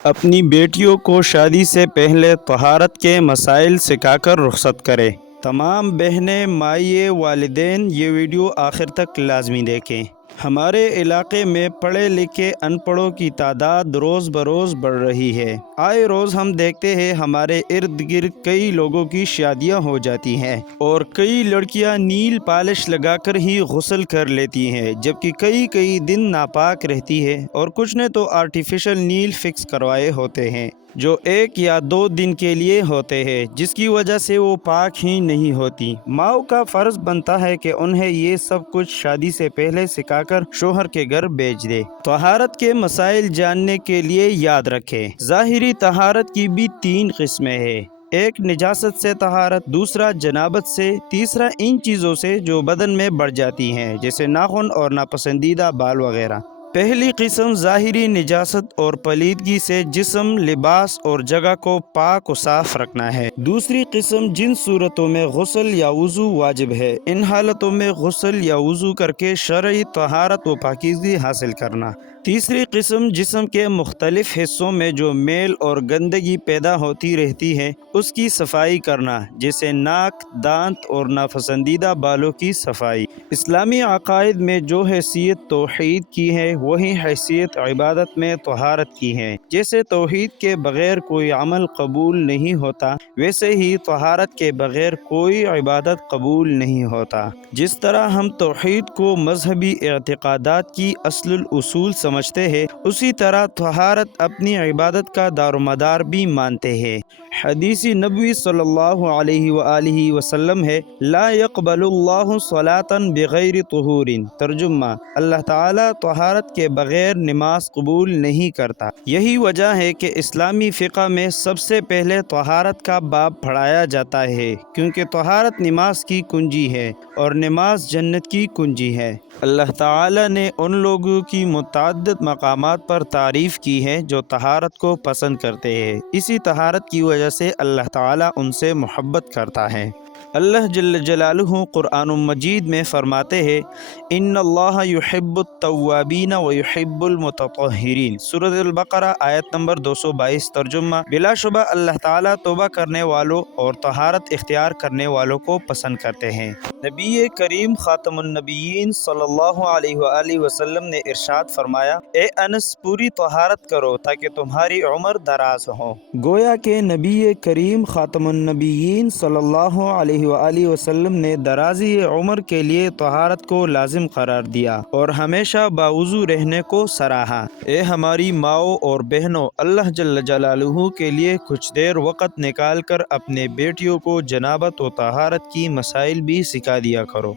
اپنی بیٹیوں کو شادی سے پہلے طہارت کے مسائل سکھا کر رخصت کرے۔ تمام بہنیں، مائیں، والدین یہ ویڈیو آخر تک لازمی دیکھیں۔ ہمارے علاقے میں پڑھے لکھے ان پڑھوں کی تعداد روز بروز بڑھ رہی ہے۔ آئے روز ہم دیکھتے ہیں ہمارے ارد گرد کئی لوگوں کی شادیاں ہو جاتی ہیں اور کئی لڑکیاں نیل پالش لگا کر ہی غسل کر لیتی ہیں، جبکہ کئی دن ناپاک رہتی ہے، اور کچھ نے تو آرٹیفیشل نیل فکس کروائے ہوتے ہیں جو 1 یا 2 دن کے لیے ہوتے ہیں، جس کی وجہ سے وہ پاک ہی نہیں ہوتی۔ ماؤں کا فرض بنتا ہے کہ انہیں یہ سب کچھ شادی سے پہلے سکھا کر شوہر کے گھر بھیج دے۔ طہارت کے مسائل جاننے کے لیے یاد رکھیں، ظاہری طہارت کی بھی 3 قسمیں ہیں۔ ایک نجاست سے طہارت، دوسرا جنابت سے، تیسرا ان چیزوں سے جو بدن میں بڑھ جاتی ہیں جیسے ناخن اور ناپسندیدہ بال وغیرہ۔ پہلی قسم ظاہری نجاست اور پلیدگی سے جسم، لباس اور جگہ کو پاک و صاف رکھنا ہے۔ دوسری قسم جن صورتوں میں غسل یا وضو واجب ہے، ان حالتوں میں غسل یا وضو کر کے شرعی طہارت و پاکیزگی حاصل کرنا۔ تیسری قسم جسم کے مختلف حصوں میں جو میل اور گندگی پیدا ہوتی رہتی ہے اس کی صفائی کرنا، جیسے ناک، دانت اور ناپسندیدہ بالوں کی صفائی۔ اسلامی عقائد میں جو حیثیت توحید کی ہے وہی حیثیت عبادت میں طہارت کی ہے۔ جیسے توحید کے بغیر کوئی عمل قبول نہیں ہوتا، ویسے ہی طہارت کے بغیر کوئی عبادت قبول نہیں ہوتا۔ جس طرح ہم توحید کو مذہبی اعتقادات کی اصل الاصول سمجھتے ہیں، اسی طرح طہارت اپنی عبادت کا دار و مدار بھی مانتے ہیں۔ حدیث نبوی صلی اللہ علیہ وآلہ وسلم ہے، لا يقبل اللہ صلاة بغیر طہور۔ ترجمہ: اللہ تعالیٰ طہارت کے بغیر نماز قبول نہیں کرتا۔ یہی وجہ ہے کہ اسلامی فقہ میں سب سے پہلے طہارت کا باب پڑھایا جاتا ہے، کیونکہ طہارت نماز کی کنجی ہے اور نماز جنت کی کنجی ہے۔ اللہ تعالیٰ نے ان لوگوں کی متعدد مقامات پر تعریف کی ہے جو طہارت کو پسند کرتے ہیں۔ اسی طہارت کی وجہ سے اللہ تعالیٰ ان سے محبت کرتا ہے۔ اللہ جل جلالہ قرآن مجید میں فرماتے ہیں، ان اللہ یحب التوابین ویحب المتطہرین۔ سورۃ البقرہ آیت نمبر 222۔ ترجمہ: بلا شبہ اللہ تعالیٰ توبہ کرنے والوں اور طہارت اختیار کرنے والوں کو پسند کرتے ہیں۔ نبی کریم خاتم النبیین صلی اللہ علیہ وآلہ وسلم نے ارشاد فرمایا، اے انس، پوری طہارت کرو تاکہ تمہاری عمر دراز ہو۔ گویا کہ نبی کریم خاتم النبیین صلی اللہ علیہ وآلہ وسلم نے درازی عمر کے لیے طہارت کو لازم قرار دیا اور ہمیشہ باوضو رہنے کو سراہا۔ اے ہماری ماؤں اور بہنوں، اللہ جل جلالہ کے لیے کچھ دیر وقت نکال کر اپنے بیٹیوں کو جنابت و طہارت کی مسائل بھی سکھا دیا کرو۔